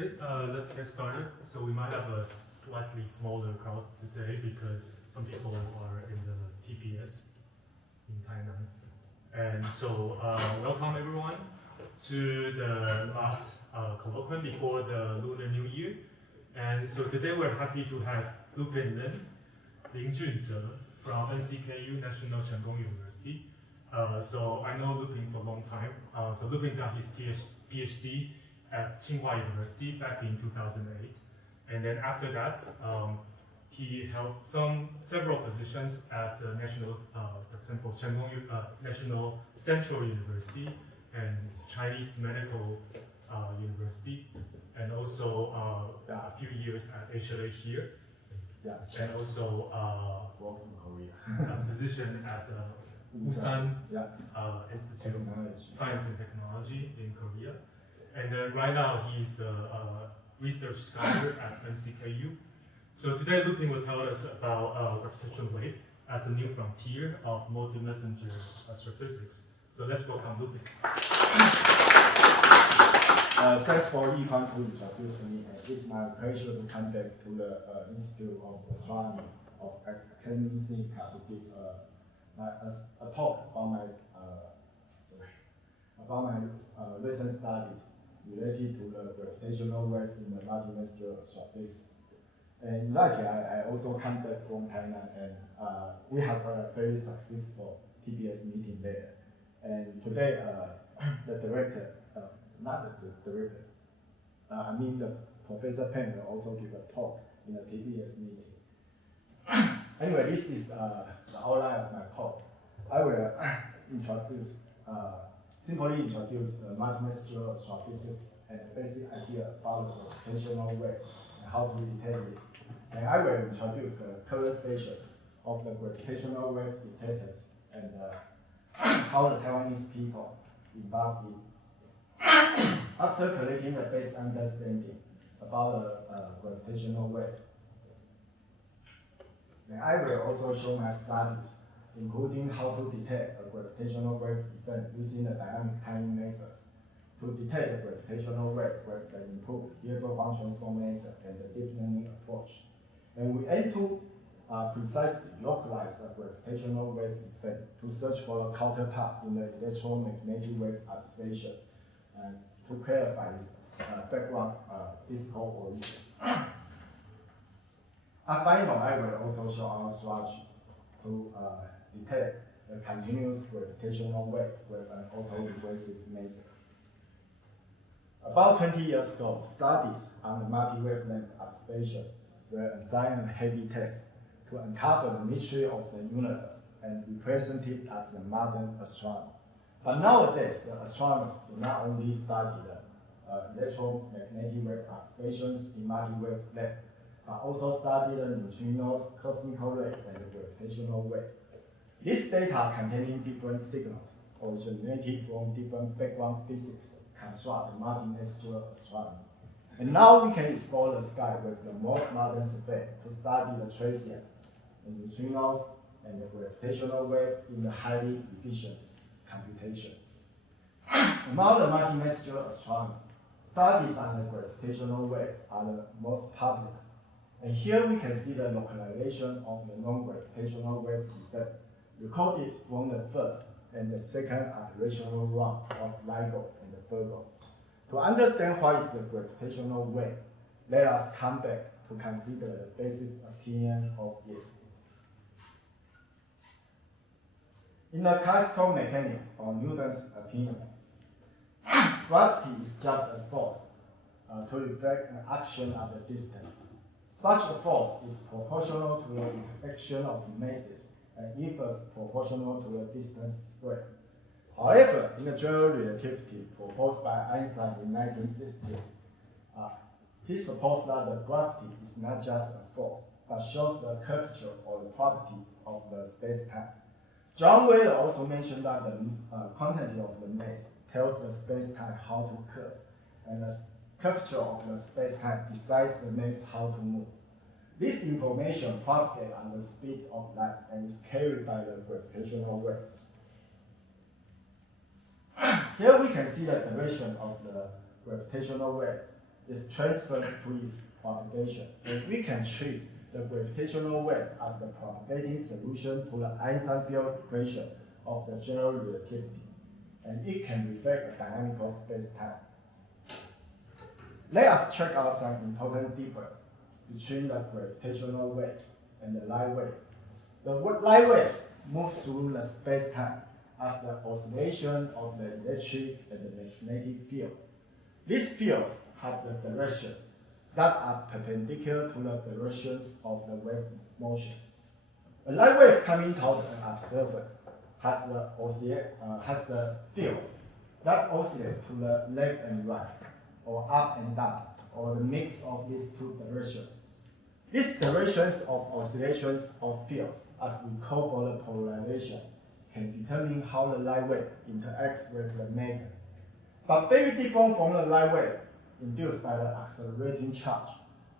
Okay, let's get started. So we might have a slightly smaller crowd today because some people are in the TPS in Tainan. And so welcome everyone to the last colloquium before the Lunar New Year. And so today we're happy to have Lupin Lin Jun-Che from NCKU National Cheng-Kung University. So I know Lupin for a long time. So Lupin got his PhD at Tsinghua University back in 2008. And then after that, he held several positions at the national, for example, National Central University and Chinese Medical University, and also a few years at ASIAA here. Yeah. And also work in Korea. a position at Busan Institute of Technology. Science and Technology in Korea. And then right now he's a research scholar at NCKU. So today Lupin will tell us about gravitational wave as a new frontier of multi-messenger astrophysics. So let's welcome Lupin. Thanks for Yifan to introduce me. It's my pleasure to come back to the Institute of Astronomy of NCKU to give a talk about my recent studies related to the gravitational wave in the multi-messenger astrophysics. And luckily, I also come back from Taiwan, and we have a very successful TPS meeting there. And today, the director, not the director, I mean the Professor Peng will also give a talk in the TPS meeting. Anyway, this is the outline of my talk. I will simply introduce the multi-messenger astrophysics and the basic idea about the gravitational wave and how to detect it. And I will introduce the current status of the gravitational wave detectors and how the Taiwanese people involved in. After collecting the basic understanding about the gravitational wave, then I will also show my studies, including how to detect a gravitational wave event using the dynamic timing methods, to detect the gravitational wave with the improved Hilbert transform method and the deep learning approach. And we aim to precisely localize a gravitational wave event to search for a counterpart in the electromagnetic wave observation and to clarify its background physical origin. Finally, I will also show our strategy to detect a continuous gravitational wave with an autoregressive method. About 20 years ago, studies on the multi-wavelength observation were assigned a heavy task to uncover the mystery of the universe and represent it as the modern astronomy. But nowadays, the astronomers do not only study the electromagnetic wave observations in multi-wavelength, but also study the neutrinos, cosmic ray, and the gravitational wave. This data containing different signals originated from different background physics construct the multi-messenger astronomy. And now we can explore the sky with the most modern survey to study the transient, the neutrinos, and the gravitational wave in the highly efficient computation. Among the multi-messenger astronomy, studies on the gravitational wave are the most popular. And here we can see the localization of the non-gravitational wave event recorded from the first and the second operational run of LIGO and the Virgo. To understand what is the gravitational wave, let us come back to consider the basic opinion of it. In the classical mechanics, or Newton's opinion, gravity is just a force to reflect an action of the distance. Such a force is proportional to the action of masses and inverse proportional to the distance squared. However, in the general relativity proposed by Einstein in 1960, he supposed that the gravity is not just a force, but shows the curvature or the property of the space-time. John Wheeler also mentioned that the quantity of the mass tells the space-time how to curve, and the curvature of the space-time decides the mass how to move. This information propagates at the speed of light and is carried by the gravitational wave. Here we can see the direction of the gravitational wave is transferred to its propagation, and we can treat the gravitational wave as the propagating solution to the Einstein field equation of the general relativity, and it can reflect a dynamical space-time. Let us check out some important differences between the gravitational wave and the light wave. The light waves move through the space-time as the oscillation of the electric and the magnetic field. These fields have the directions that are perpendicular to the directions of the wave motion. A light wave coming toward an observer has the fields that oscillate to the left and right, or up and down, or the mix of these two directions. These directions of oscillations of fields, as we call for the polarization, can determine how the light wave interacts with the matter. But very different from the light wave induced by the accelerating charge,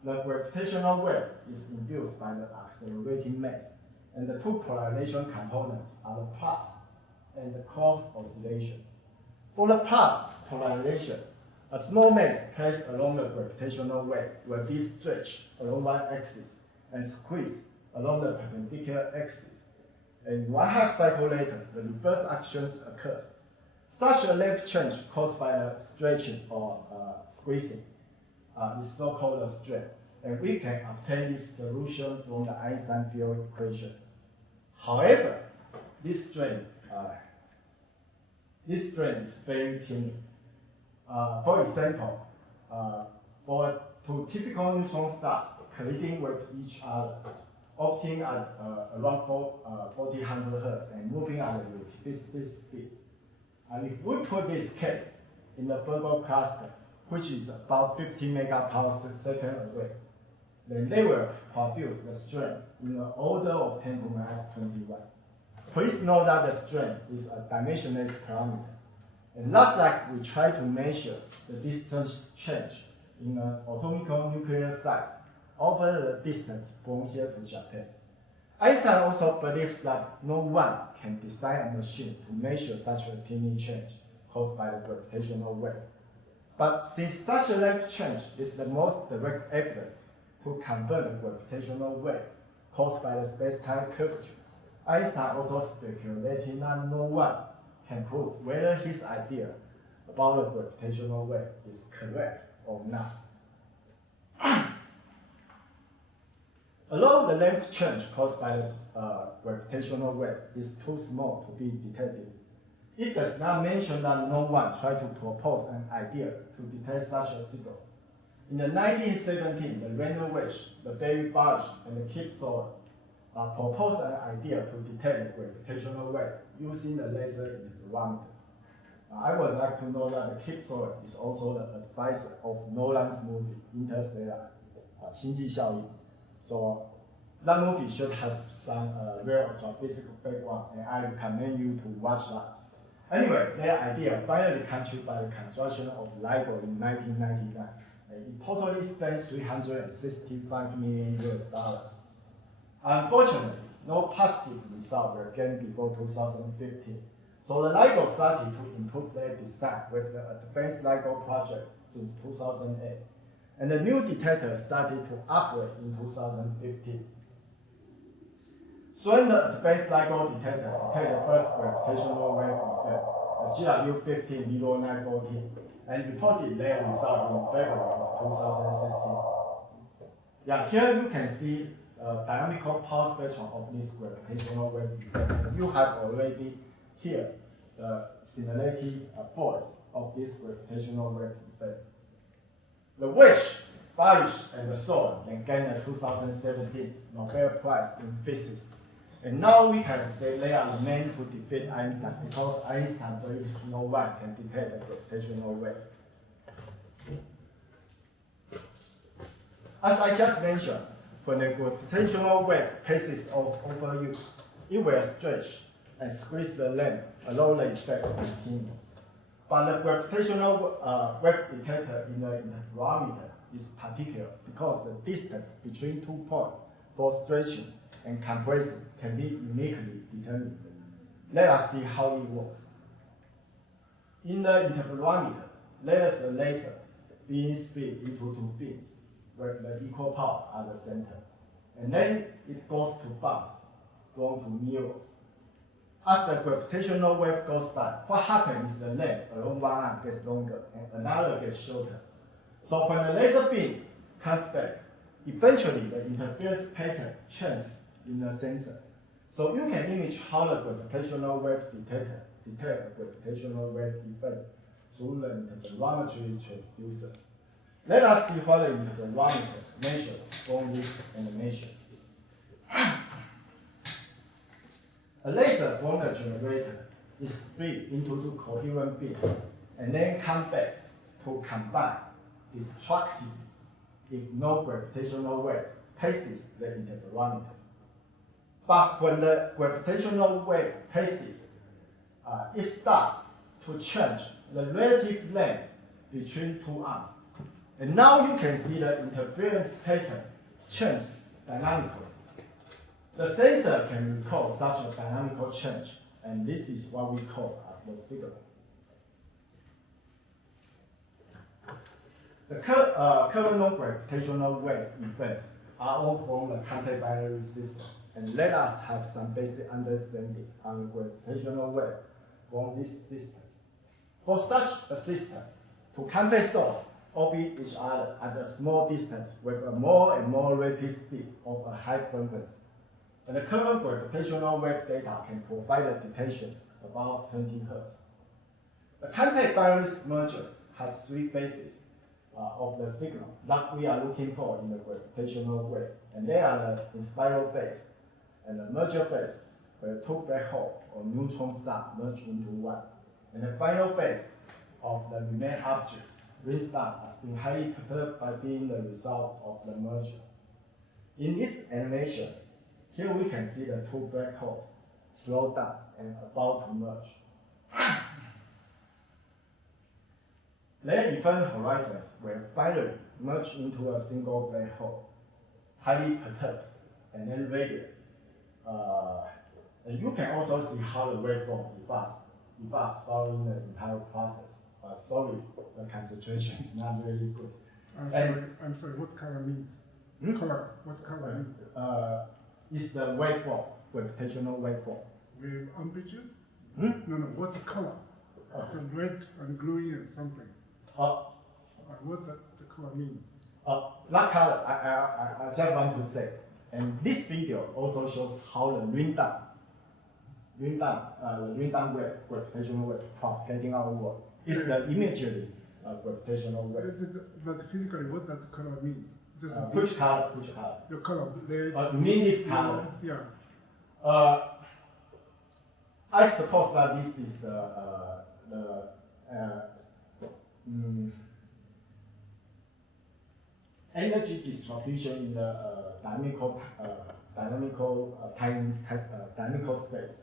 the gravitational wave is induced by the accelerating mass, and the two polarization components are the pulse and the cross oscillation. For the pulse polarization, a small mass placed along the gravitational wave will be stretched along one axis and squeezed along the perpendicular axis. And 1/2 cycle later, the reverse actions occurs. Such a length change caused by a stretching or squeezing is so-called a strain. And we can obtain this solution from the Einstein field equation. However, this strain is very tiny. For example, for two typical neutron stars colliding with each other, orbiting at around 400 Hz and moving at a relativistic speed. And if we put this case in the Virgo cluster, which is about 50 megaparsec away, then they will produce the strain in the order of 10 to the minus 21. Please note that the strain is a dimensionless parameter. And last like we try to measure the distance change in an atomic nuclear size over the distance from here to Japan. Einstein also believes that no one can design a machine to measure such a tiny change caused by the gravitational wave. But since such a length change is the most direct evidence to confirm the gravitational wave caused by the space-time curvature, Einstein also speculated that no one can prove whether his idea about the gravitational wave is correct or not. Although the length change caused by the gravitational wave is too small to be detected, it does not mention that no one tried to propose an idea to detect such a signal. In the 1970s, the Randall Wedge, the Barry Barish, and the Kip Thorne proposed an idea to detect the gravitational wave using the laser interferometer. I would like to know that the Kip Thorne is also the advisor of Nolan's movie Interstellar, 星际效应. So that movie should have some real astrophysical background, and I recommend you to watch that. Anyway, their idea finally came true by the construction of LIGO in 1999. It totally spent $365 million. Unfortunately, no positive result were gained before 2015. So the LIGO started to improve their design with the Advanced LIGO project since 2008. And the new detector started to operate in 2015. So the Advanced LIGO detector detected the first gravitational wave effect, the GW150914, and reported their result in February of 2016. Yeah, here you can see a dynamical power spectrum of this gravitational wave effect. You have already here the similarity force of this gravitational wave effect. The Wedge, Barish, and the Thorne then gained the 2017 Nobel Prize in Physics. And now we can say they are meant to defeat Einstein because Einstein believes no one can detect the gravitational wave. As I just mentioned, when the gravitational wave passes over you, it will stretch and squeeze the length, allow the effect of steam. But the gravitational wave detector in the interferometer is particular because the distance between 2 points for stretching and compressing can be uniquely determined. Let us see how it works. In the interferometer, there is a laser being split into two beams with the equal power at the center. And then it goes to bounce from two mirrors. As the gravitational wave goes by, what happens is the length along one arm gets longer and another gets shorter. So when the laser beam comes back, eventually the interference pattern changes in the sensor. So you can image how the gravitational wave detector detects a gravitational wave effect through the interferometry transducer. Let us see what the interferometer measures from this animation. A laser from the generator is split into two coherent beams and then come back to combine destructively if no gravitational wave passes the interferometer. But when the gravitational wave passes, it starts to change the relative length between two arms. And now you can see the interference pattern change dynamically. The sensor can record such a dynamical change, and this is what we call as the signal. The current non-gravitational wave effects are all from the contact binary systems, and let us have some basic understanding on gravitational wave from these systems. For such a system, two contact sources orbit each other at a small distance with a more and more rapid speed of a high frequency. And the current gravitational wave data can provide the detections above 20 Hz. The contact binary mergers has three phases of the signal that we are looking for in the gravitational wave. And they are the inspiral phase and the merger phase, where two black holes or neutron stars merge into one. And the final phase of the remaining objects, ring star, has been highly perturbed by being the result of the merger. In this animation, here we can see the two black holes slow down and about to merge. Their event horizons will finally merge into a single black hole, highly perturbed and then radiate. And you can also see how the waveform evolves following the entire process. Sorry, the concentration is not really good. I'm sorry, what color means? Color, what color means? It's the waveform, gravitational waveform. With amplitude? No, what's the color? It's a red and green and something. What does the color mean? That color, I just want to say, and this video also shows how the ring down wave, gravitational wave propagating outward. It's the imagery gravitational wave. But physically, what does the color mean? Just Which color? Your color. You mean this color? Yeah. I suppose that this is energy distribution in the dynamical space.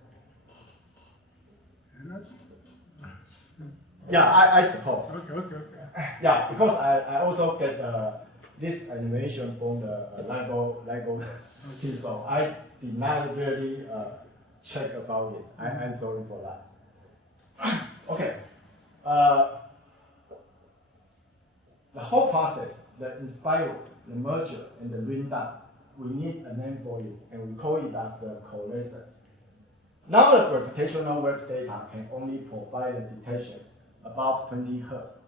Energy? Yeah, I suppose. Okay. Yeah, because I also get this animation from the LIGO team, so I did not really check about it. I'm sorry for that. Okay. The whole process, the inspiral, the merger, and the ring down, we need a name for it, and we call it as the coalescence. Now the gravitational wave data can only provide the detections above 20 Hz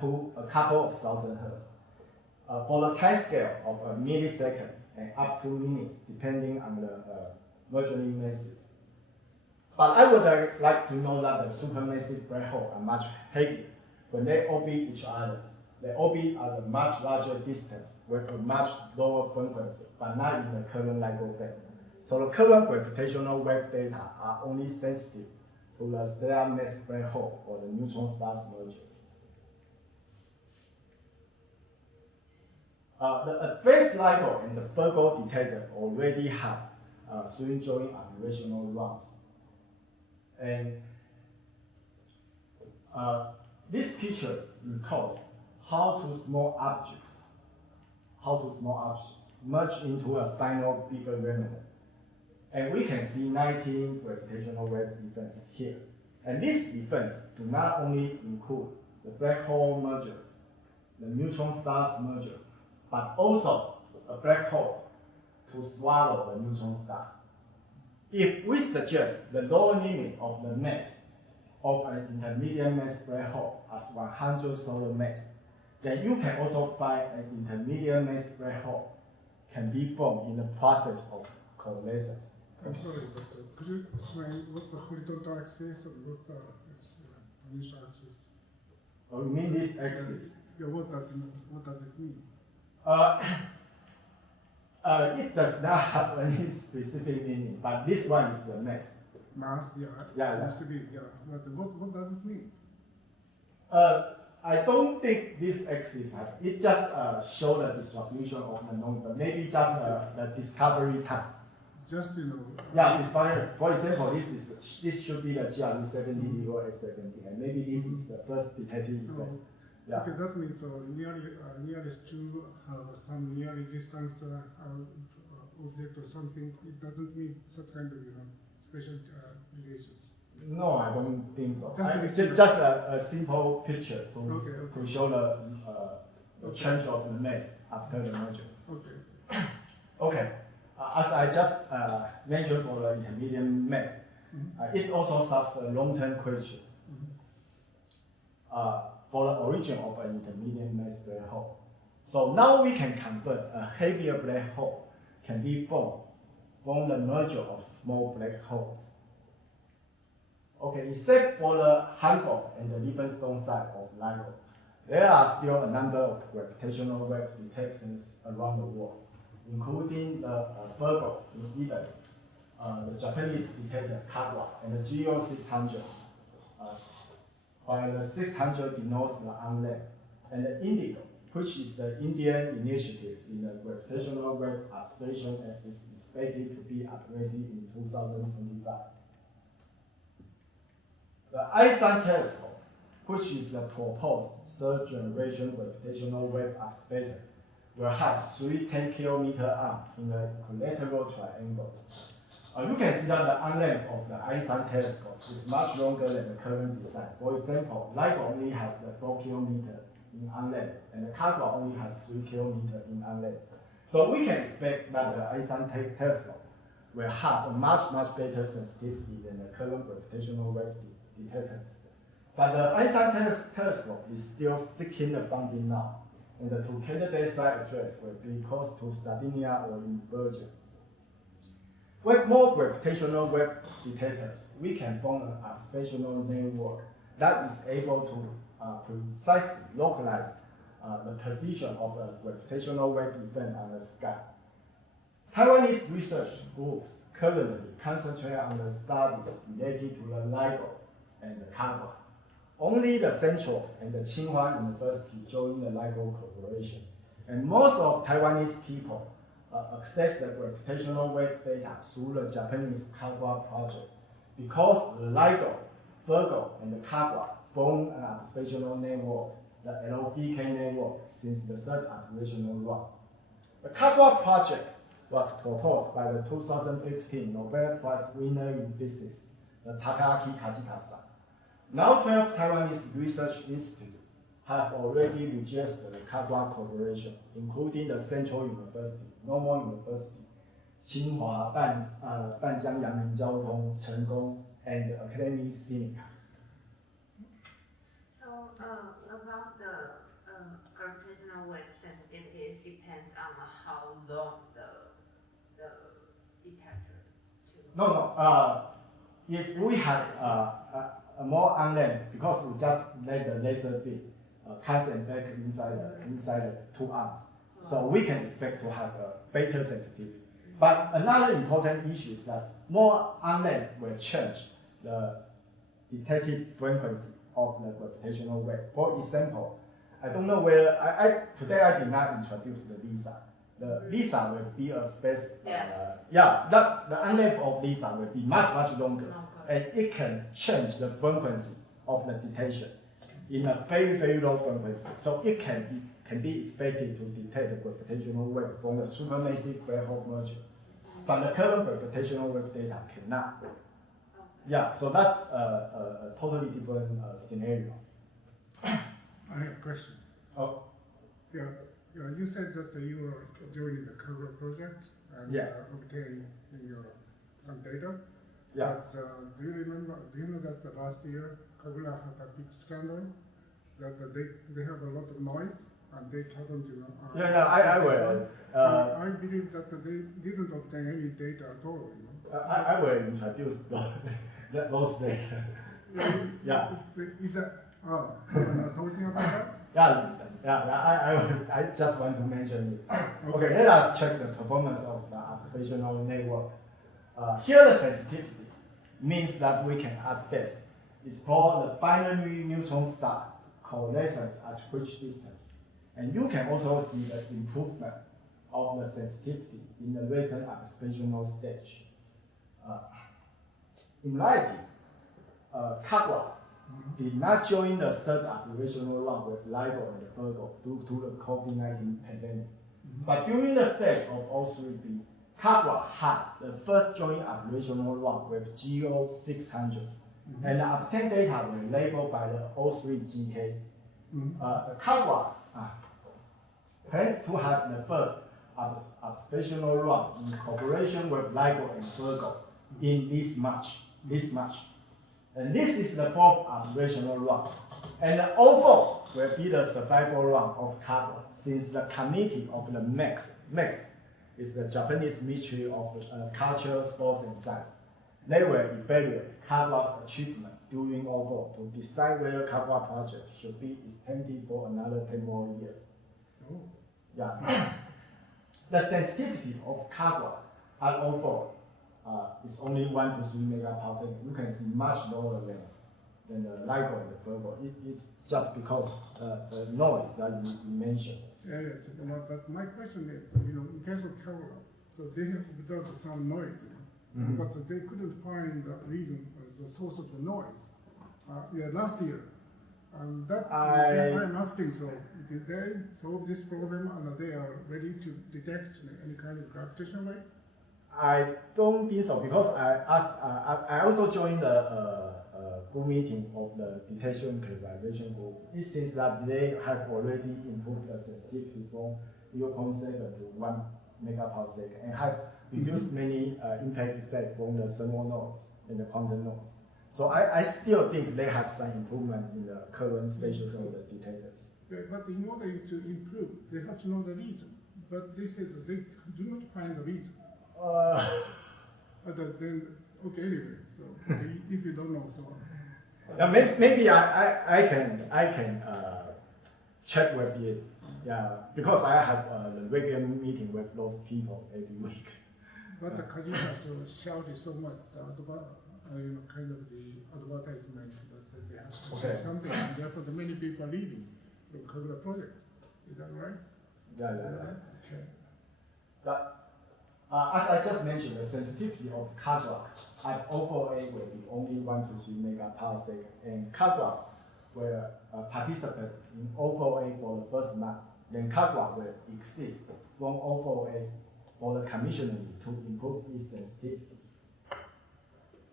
to a couple of thousand Hz. For the time scale of a millisecond and up to minutes, depending on the merging masses. But I would like to know that the supermassive black holes are much heavier. When they orbit each other, they orbit at a much larger distance with a much lower frequency, but not in the current LIGO band. So the current gravitational wave data are only sensitive to the stellar mass black hole or the neutron stars mergers. The advanced LIGO and the Virgo detector already have swing joint operational runs. And this picture records how two small objects merge into a final bigger remnant. And we can see 19 gravitational wave events here. And these events do not only include the black hole mergers, the neutron stars mergers, but also a black hole to swallow the neutron star. If we suggest the lower limit of the mass of an intermediate mass black hole as 100 solar mass, then you can also find an intermediate mass black hole can be formed in the process of coalescence. I'm sorry, but could you explain what's the horizontal axis and what's the initial axis? Oh, you mean this axis? Yeah, what does it mean? It does not have any specific meaning, but this one is the mass. Mass, yeah, seems to be, yeah. But what does it mean? I don't think this axis has, it just shows the distribution of the number, maybe just the discovery time. Just, Yeah, it's fine. For example, this should be the GRE 70 or S70, and maybe this is the first detected event. Yeah. Okay, that means nearest to some nearly distance object or something. It doesn't mean such kind of special relations. No, I don't think so. Just Just a simple picture to, Okay. to show the change of the mass after the merger. Okay. Okay. As I just mentioned for the intermediate mass, it also solves a long-term question for the origin of an intermediate mass black hole. So now we can confirm a heavier black hole can be formed from the merger of small black holes. Okay, except for the Hanford and the Lupin side of LIGO, there are still a number of gravitational wave detectors around the world, including the Virgo in Italy, the Japanese detector KAGRA, and the GEO 600, while the 600 denotes the unlabeled, and the Indigo, which is the Indian initiative in the gravitational wave observation and is expected to be upgraded in 2025. The ASIAA telescope, which is the proposed third generation gravitational wave observator, will have 3 10-kilometer arms in a equilateral triangle. You can see that the arm length of the ASIAA telescope is much longer than the current design. For example, LIGO only has the 4 kilometer in arm length, and the KAGRA only has 3 kilometer in arm length. So we can expect that the ASIAA telescope will have a much better sensitivity than the current gravitational wave detectors. But the ASIAA telescope is still seeking the funding now, and the 2 candidate site address will be close to Sardinia or in Belgium. With more gravitational wave detectors, we can form an observational network that is able to precisely localize the position of a gravitational wave event on the sky. Taiwanese research groups currently concentrate on the studies related to the LIGO and the KAGRA. Only the Central and the Tsinghua University joined the LIGO cooperation, and most of Taiwanese people access the gravitational wave data through the Japanese KAGRA project, because the LIGO, Virgo, and the KAGRA form an observational network, the LVK network, since the third operational run. The KAGRA project was proposed by the 2015 Nobel Prize winner in physics, the Takaaki Kajita-san. Now 12 Taiwanese research institutes have already registered the KAGRA cooperation, including the Central University, Normal University, Tsinghua, Banjiang Yangming Jiaotong, Chengkong, and the Academy Sinica. So about the gravitational wave sensitivities depends on how long the detector. No. If we have a more unlabeled, because we just let the laser beam comes and back inside the 2 arms, so we can expect to have a better sensitivity. But another important issue is that more unlabeled will change the detected frequency of the gravitational wave. For example, I don't know whether today I did not introduce the LISA. The LISA will be a space. The unlabeled of LISA will be much longer, and it can change the frequency of the detection in a very low frequency. So it can be expected to detect the gravitational wave from the supermassive black hole merger. But the current gravitational wave data cannot. Yeah, so that's a totally different scenario. I have a question. Oh, Yeah, you said that you were joining the KAGRA project and Yeah. obtaining some data. yeah. But do you know that the last year KAGRA had a big scandal that they have a lot of noise and they couldn't, Yeah, I will. I believe that they didn't obtain any data at all, I will introduce those data. Yeah. Is that, talking about that? I just want to mention it. Okay, let us check the performance of the observational network. Here the sensitivity means that we can at best explore the binary neutron star coalescence at which distance. And you can also see the improvement of the sensitivity in the recent observational stage. In reality, KAGRA did not join the third operational run with LIGO and Virgo due to the COVID-19 pandemic. But during the stage of O3B, KAGRA had the first joint operational run with GO600, and the obtained data were labeled by the O3GK. The KAGRA plans to have the first observational run in cooperation with LIGO and Virgo in this March. And this is the fourth operational run. And the 04 will be the survival run of KAGRA, since the committee of the MEX is the Japanese Ministry of Culture, Sports and Science. They will evaluate KAGRA's achievement during 04 to decide whether KAGRA project should be extended for another 10 more years. Yeah. The sensitivity of KAGRA at 04 is only 1 to 3 megaparsec. You can see much lower than the LIGO and the Virgo. It is just because the noise that you mentioned. Yes, but my question is, in case of KAGRA, so they have observed some noise, but they couldn't find the reason, the source of the noise. Last year, I'm asking, so did they solve this problem and they are ready to detect any kind of gravitational wave? I don't think so, because I also joined the group meeting of the detection calibration group. It seems that they have already improved the sensitivity from 0.7 to 1 megaparsec and have reduced many impact effects from the thermal noise and the quantum noise. So I still think they have some improvement in the current stages of the detectors. But in order to improve, they have to know the reason. But this is they do not find the reason. Then okay, anyway. So if you don't know, so maybe I can check with you. Yeah, because I have the regular meeting with those people every week. But the Kajima shouted so much about kind of the advertisement that said they have to say something, and therefore the many people are leaving the KAGRA project. Is that right? Yeah. Okay. But as I just mentioned, the sensitivity of KAGRA at 04A will be only 1 to 3 megaparsec, and KAGRA will participate in 04A for the first month. Then KAGRA will exist from 04A for the commissioning to improve its sensitivity.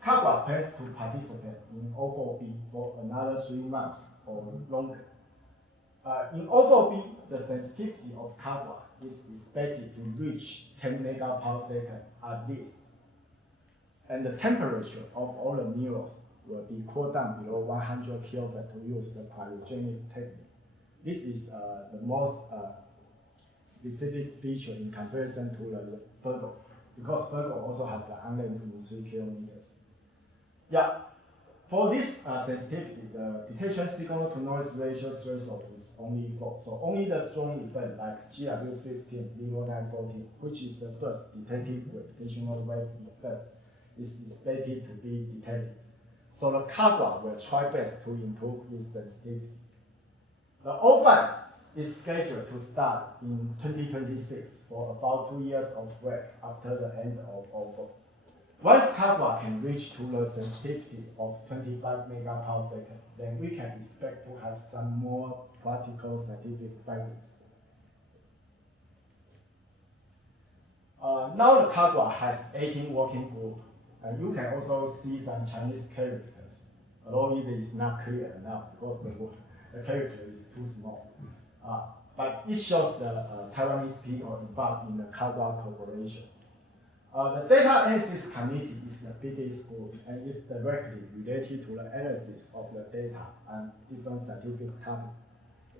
KAGRA plans to participate in 04B for another 3 months or longer. In 04B, the sensitivity of KAGRA is expected to reach 10 megaparsec at least. And the temperature of all the mirrors will be cooled down below 100 Kelvin to use the cryogenic technique. This is the most specific feature in comparison to the Virgo, because Virgo also has the unlength in 3 kilometers. Yeah, for this sensitivity, the detection signal to noise ratio threshold is only 4. So only the strong effect like GW15, 0914, which is the first detected gravitational wave effect, is expected to be detected. So the KAGRA will try best to improve its sensitivity. The 05 is scheduled to start in 2026 for about 2 years of work after the end of 04. Once KAGRA can reach to the sensitivity of 25 megaparsec, then we can expect to have some more practical scientific findings. Now the KAGRA has 18 working groups, And you can also see some Chinese characters, although it is not clear enough because the character is too small. But it shows the Taiwanese people involved in the KAGRA cooperation. The data analysis committee is the biggest group and is directly related to the analysis of the data and different scientific topics.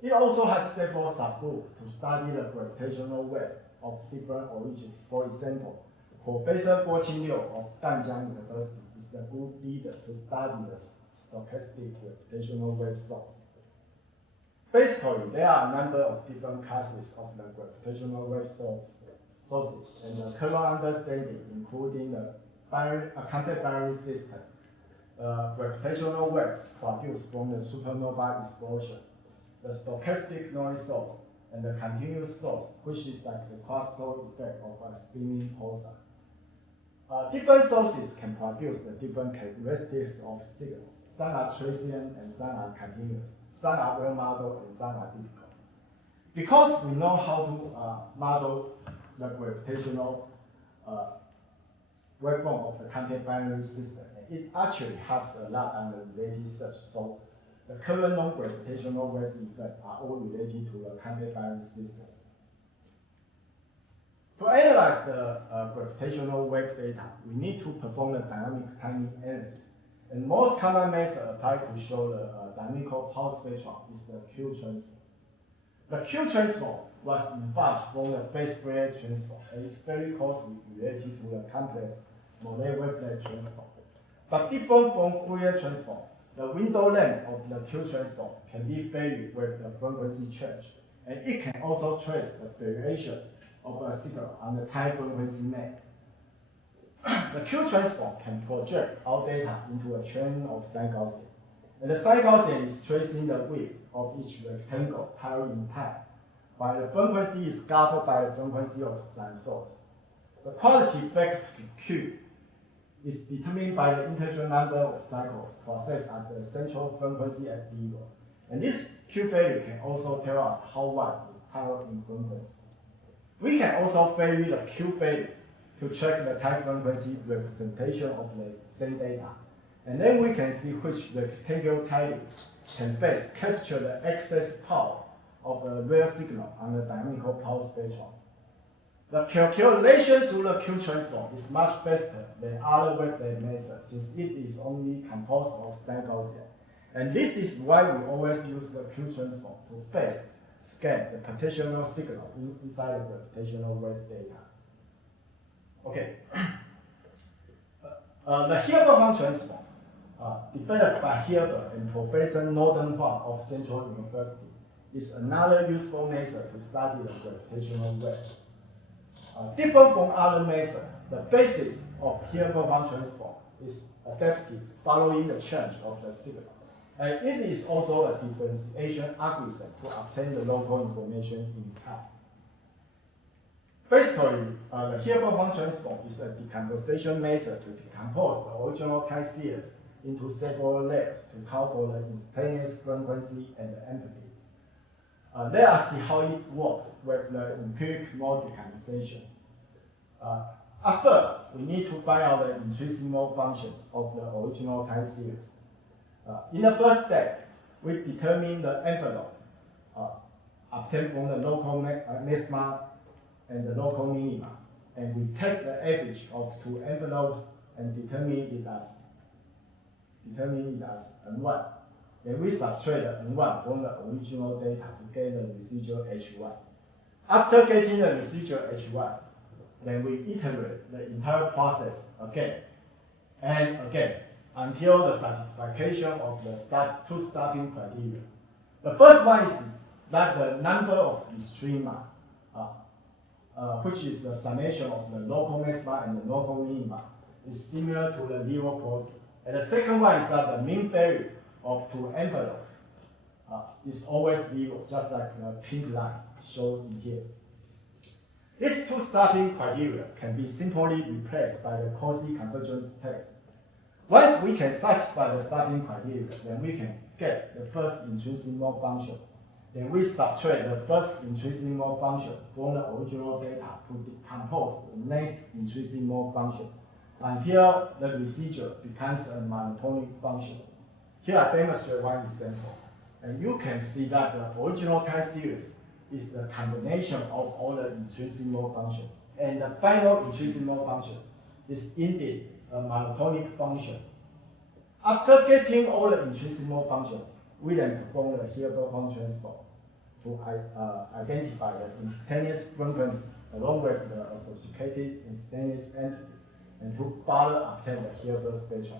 It also has several subgroups to study the gravitational wave of different origins. For example, Professor Guo Qingliu of Danjiang University is the group leader to study the stochastic gravitational wave source. Basically, there are a number of different classes of the gravitational wave sources, and the current understanding, including the contact binary system, gravitational wave produced from the supernova explosion, the stochastic noise source, and the continuous source, which is like the classical effect of a spinning pulsar. Different sources can produce the different characteristics of signals. Some are transient and some are continuous. Some are well modeled and some are difficult. Because we know how to model the gravitational waveform of the contact binary system, it actually helps a lot on the related search. So the current non-gravitational wave effects are all related to the contact binary systems. To analyze the gravitational wave data, we need to perform the dynamic timing analysis. And most common method applied to show the dynamical power spectrum is the Q transform. The Q transform was involved from the phase Fourier transform, and it's very closely related to the complex Morley wavelet transform. But different from Fourier transform, the window length of the Q transform can be varied with the frequency change, and it can also trace the variation of a signal on the time frequency map. The Q transform can project our data into a train of sine Gaussian, and the sine Gaussian is tracing the width of each rectangle parallel in time, while the frequency is governed by the frequency of sine source. The quality factor Q is determined by the integer number of cycles processed at the central frequency at 0. And this Q value can also tell us how wide is parallel in frequency. We can also vary the Q value to check the time frequency representation of the same data. And then we can see which rectangular tiling can best capture the excess power of a real signal on the dynamical power spectrum. The calculation through the Q transform is much faster than other wavelet methods since it is only composed of sine Gaussian. And this is why we always use the Q transform to fast scan the potential signal inside the gravitational wave data. Okay. The Hilbert transform, developed by Hilbert and Professor Norton Huang of Central University, is another useful method to study the gravitational wave. Different from other methods, the basis of Hilbert transform is adaptive following the change of the signal. And it is also a differentiation algorithm to obtain the local information in time. Basically, the Hilbert transform is a decomposition method to decompose the original time series into several layers to account for the instantaneous frequency and the amplitude. Let us see how it works with the empiric mode decomposition. At first, we need to find out the infinitesimal functions of the original time series. In the first step, we determine the envelope obtained from the local maxima and the local minima, and we take the average of two envelopes and determine it as N1. Then we subtract the N1 from the original data to get the residual H1. After getting the residual H1, then we iterate the entire process again and again until the satisfaction of the two starting criteria. The first one is that the number of extrema, which is the summation of the local maxima and the local minima, is similar to the zero crossing. And the second one is that the mean value of two envelopes is always zero, just like the pink line shown in here. These two starting criteria can be simply replaced by the Cauchy convergence test. Once we can satisfy the starting criteria, then we can get the first infinitesimal function. Then we subtract the first infinitesimal function from the original data to decompose the next infinitesimal function. until the residual becomes a monotonic function. Here I demonstrate one example. And you can see that the original time series is the combination of all the intrinsic functions. And the final intrinsic function is indeed a monotonic function. After getting all the intrinsic functions, we then perform the Hilbert transform to identify the instantaneous frequency along with the associated instantaneous entity and to further obtain the Hilbert spectrum.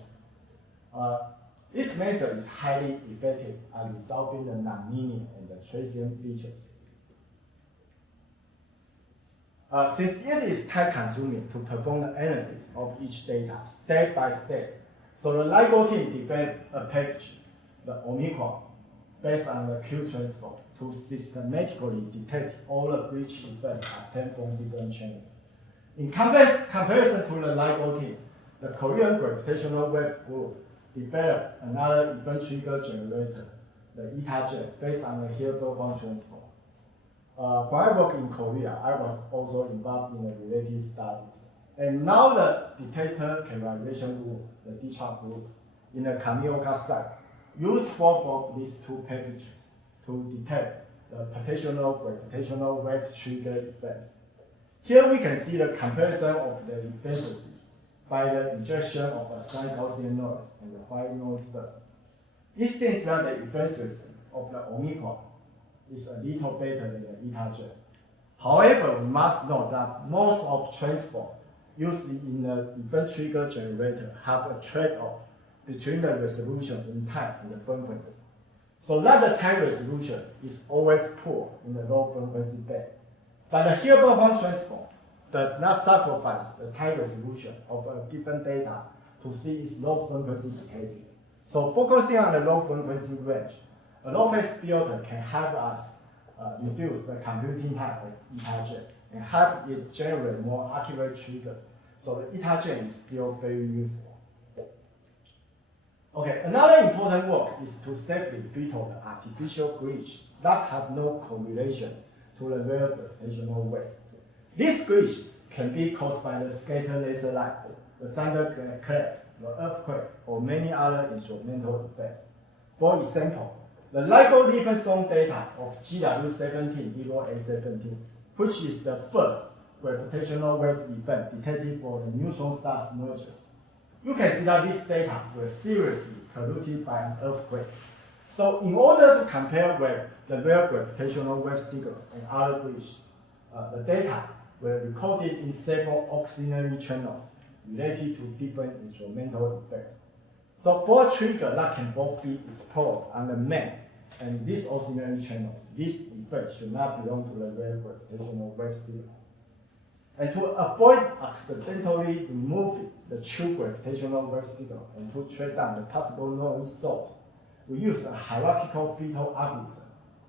This method is highly effective at resolving the nonlinear and the transient features. Since it is time-consuming to perform the analysis of each data step by step, so the LIGO team developed a package, the Omicron, based on the Q transform to systematically detect all the breach events obtained from different channels. In comparison to the LIGO team, the Korean gravitational wave group developed another event trigger generator, the ETA-J, based on the Hilbert transform. When I worked in Korea, I was also involved in the related studies. And now the detector characterization group, the DTRA group, in the Kamioka site, use both of these two packages to detect the potential gravitational wave trigger effects. Here we can see the comparison of the efficiency by the injection of a sine Gaussian noise and the white noise burst. It seems that the efficiency of the Omicron is a little better than the ETA-J. However, we must note that most of transform used in the event trigger generator have a trade-off between the resolution in time and the frequency. So that the time resolution is always poor in the low frequency band. But the Hilbert transform does not sacrifice the time resolution of a given data to see its low frequency behavior. So focusing on the low frequency range, a low-pass filter can help us reduce the computing time of ETA-J and help it generate more accurate triggers. So the ETA-J is still very useful. Okay, another important work is to safely filter the artificial glitches that have no correlation to the real gravitational wave. These glitches can be caused by the scattered laser light, the thunderclaps, the earthquake, or many other instrumental effects. For example, the LIGO-Lupin song data of GW17 equals A17, which is the first gravitational wave event detected for the neutron stars mergers. You can see that this data was seriously polluted by an earthquake. So in order to compare with the real gravitational wave signal and other glitches, the data were recorded in several auxiliary channels related to different instrumental effects. So for a trigger that can both be explored on the main and these auxiliary channels, this effect should not belong to the real gravitational wave signal. And to avoid accidentally removing the true gravitational wave signal and to track down the possible noise source, we use a hierarchical filter algorithm,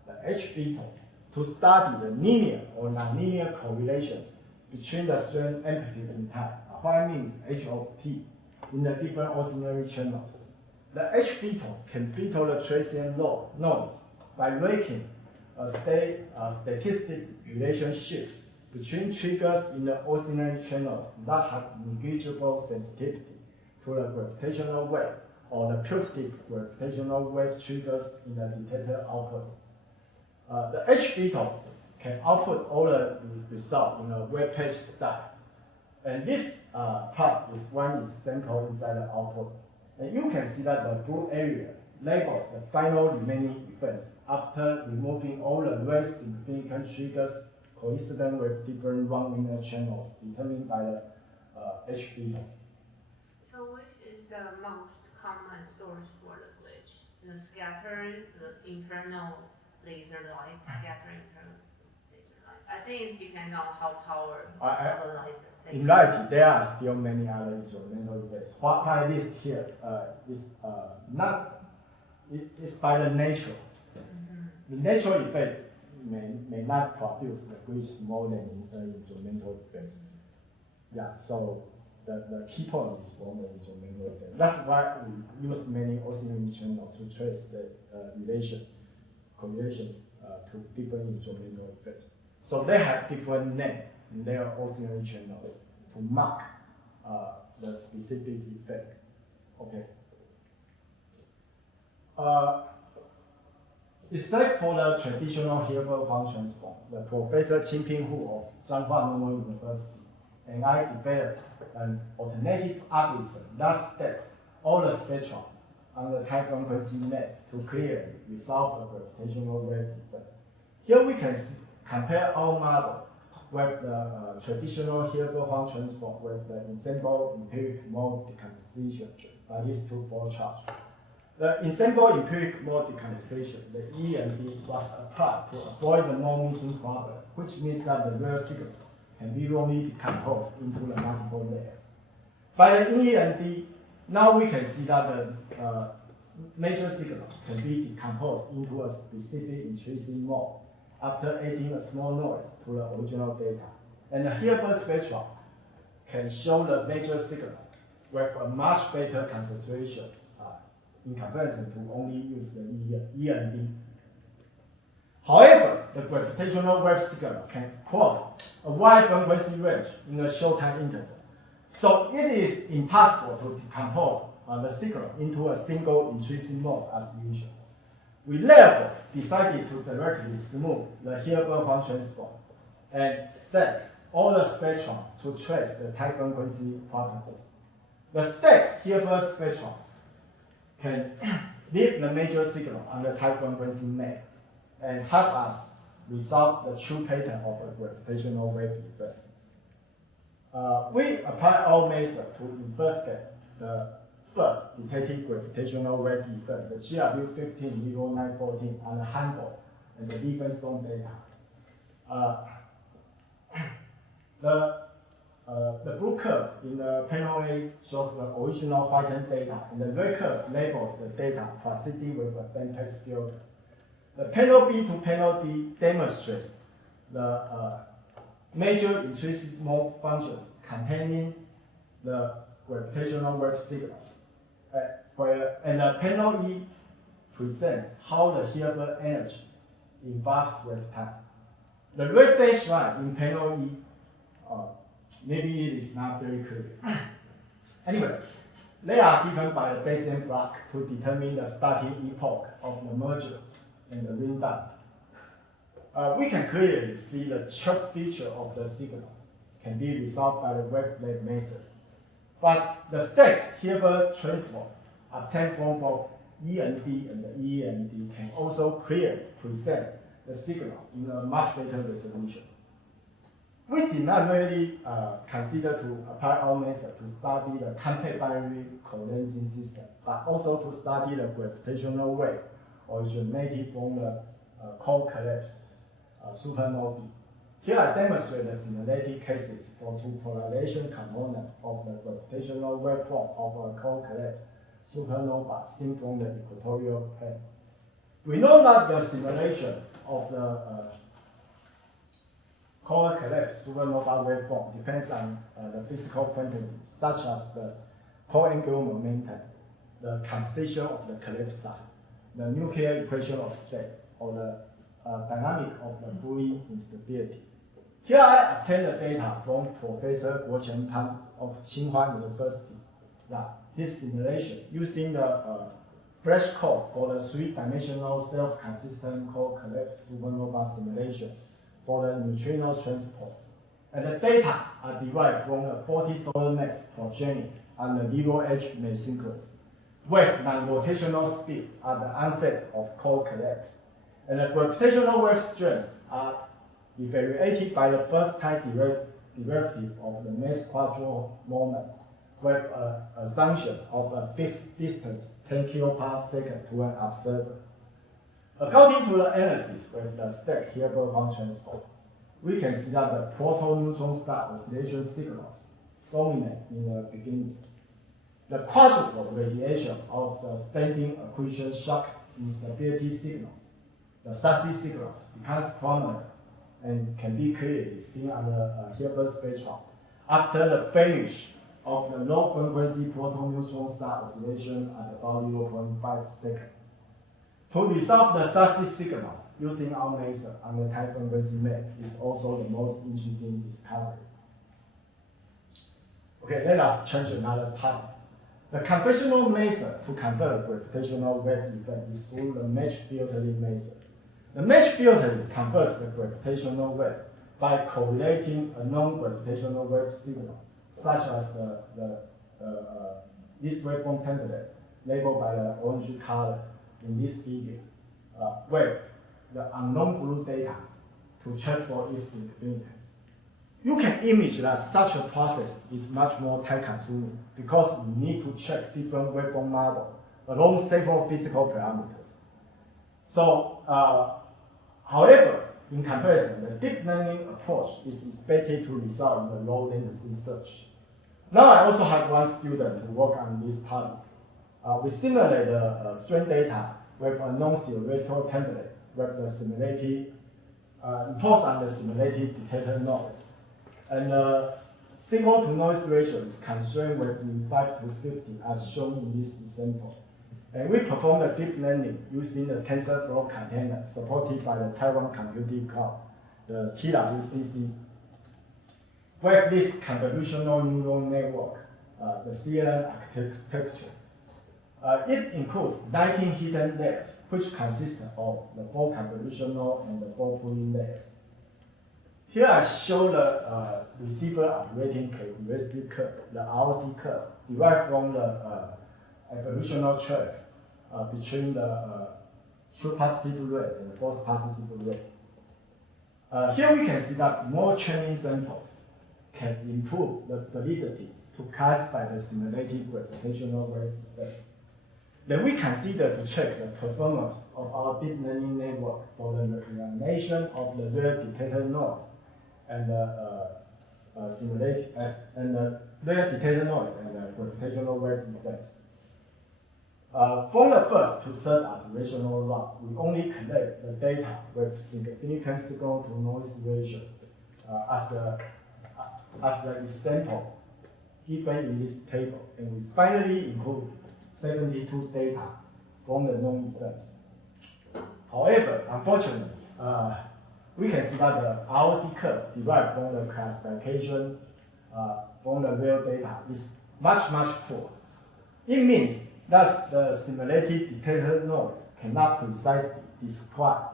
the H-filter, to study the linear or nonlinear correlations between the strand amplitude in time, what means H of t, in the different auxiliary channels. The H-filter can filter the transient noise by making statistic relationships between triggers in the auxiliary channels that have negligible sensitivity to the gravitational wave or the putative gravitational wave triggers in the detector output. The H-filter can output all the results in a web page style. And this part is one example inside the output. And you can see that the blue area labels the final remaining events after removing all the less significant triggers coincident with different non-linear channels determined by the H-filter. So which is the most common source for the glitch? The scatter, the internal laser light, scatter internal laser light. I think it depends on how powerful the laser. In reality, there are still many other instrumental effects. What I list here is not, it's by the nature. The natural effect may not produce the glitch more than the instrumental effects. Yeah, so the key point is from the instrumental effect. That's why we use many auxiliary channels to trace the correlations to different instrumental effects. So they have different names in their auxiliary channels to mark the specific effect. Okay. Except for the traditional Hilbert-Hwang transform, the Professor Qin-Ping Hu of Zhanghua Normal University and I developed an alternative algorithm that stacks all the spectra on the high frequency map to clearly resolve a gravitational wave effect. Here we can compare our model with the traditional Hilbert-Hwang transform with the ensemble empiric mode decomposition by these two flow charts. The ensemble empiric mode decomposition, the E and D, was applied to avoid the no missing problem, which means that the real signal can be wrongly decomposed into the multiple layers. By the E and D, now we can see that the major signal can be decomposed into a specific intrinsic mode after adding a small noise to the original data. And the Hilbert spectrum can show the major signal with a much better concentration in comparison to only use the E and D. However, the gravitational wave signal can cross a wide frequency range in a short time interval. So it is impossible to decompose the signal into a single intrinsic mode as usual. We therefore decided to directly smooth the Hilbert-Hwang transform and stack all the spectrum to trace the high frequency properties. The stacked Hilbert spectrum can leave the major signal on the high frequency map and help us resolve the true pattern of a gravitational wave effect. We apply our method to investigate the first detected gravitational wave effect, the GW150914 on the Hanford and the Lupin data. The blue curve in the panel A shows the original whitened data, and the red curve labels the data proceeding with a bandpass filter. The panel B to panel D demonstrates the major intrinsic mode functions containing the gravitational wave signals. And the panel E presents how the Hilbert energy evolves with time. The red dashed line in panel E, maybe it is not very clear. Anyway, they are given by the Bayesian block to determine the starting epoch of the merger and the ring down. We can clearly see the chirp feature of the signal can be resolved by the wavelet methods. But the stacked Hilbert transform obtained from both E and D and the E and D can also clearly present the signal in a much better resolution. We did not really consider to apply our method to study the compact binary condensing system, but also to study the gravitational wave originating from the core collapse supernovae. Here I demonstrate the simulated cases for two polarization components of the gravitational waveform of a core collapse supernova seen from the equatorial plane. We know that the simulation of the core collapse supernova waveform depends on the physical quantities such as the core angular momentum, the composition of the collapse site, the nuclear equation of state, or the dynamic of the fluid instability. Here I obtained the data from Professor Guoqian Pan of Tsinghua University. This simulation using the flash code for the three-dimensional self-consistent core collapse supernova simulation for the neutrino transport. And the data are derived from the 40 solar mass progeny and the zero-edge mass sequence with non-rotational speed at the onset of core collapse. And the gravitational wave strengths are evaluated by the first-time derivative of the mass quadruple moment with an assumption of a fixed distance 10 kPa to an observer. According to the analysis with the stacked Hilbert-Hwang transform, we can see that the proto-neutron star oscillation signals dominate in the beginning. The quadruple radiation of the standing accretion shock instability signals, the SASI signals, becomes prominent and can be clearly seen on the Hilbert spectrum after the finish of the low frequency proto-neutron star oscillation at about 0.5 seconds. To resolve the SASI signal using our method on the high frequency map is also the most interesting discovery. Okay, let us change another topic. The conventional method to convert gravitational wave effect is through the mesh filtering method. The mesh filtering converts the gravitational wave by correlating a non-gravitational wave signal, such as this waveform template labeled by the orange color in this figure, with the unknown blue data to check for its significance. You can image that such a process is much more time-consuming because we need to check different waveform models along several physical parameters. So, however, in comparison, the deep learning approach is expected to result in a low latency search. Now I also have one student to work on this topic. We simulate the strain data with a non-theoretical template with the simulated, imposed on the simulated detector noise. And signal to noise ratio is constrained with 5 to 50 as shown in this example. And we perform the deep learning using the TensorFlow container supported by the Taiwan Computing Cloud, the TWCC. With this convolutional neural network, the CNN architecture, it includes 19 hidden layers, which consist of the 4 convolutional and the 4 pooling layers. Here I show the receiver operating characteristic curve, the ROC curve, derived from the evolutional track between the true positive rate and the false positive rate. Here we can see that more training samples can improve the validity to classify the simulated gravitational wave effect. Then we consider to check the performance of our deep learning network for the recognition of the rare detector noise and the rare detector noise and the gravitational wave effects. From the first to third operational run, we only collect the data with significant signal to noise ratio as the example given in this table, and we finally include 72 data from the known events. However, unfortunately, we can see that the ROC curve derived from the classification from the real data is much poor. It means that the simulated detector noise cannot precisely describe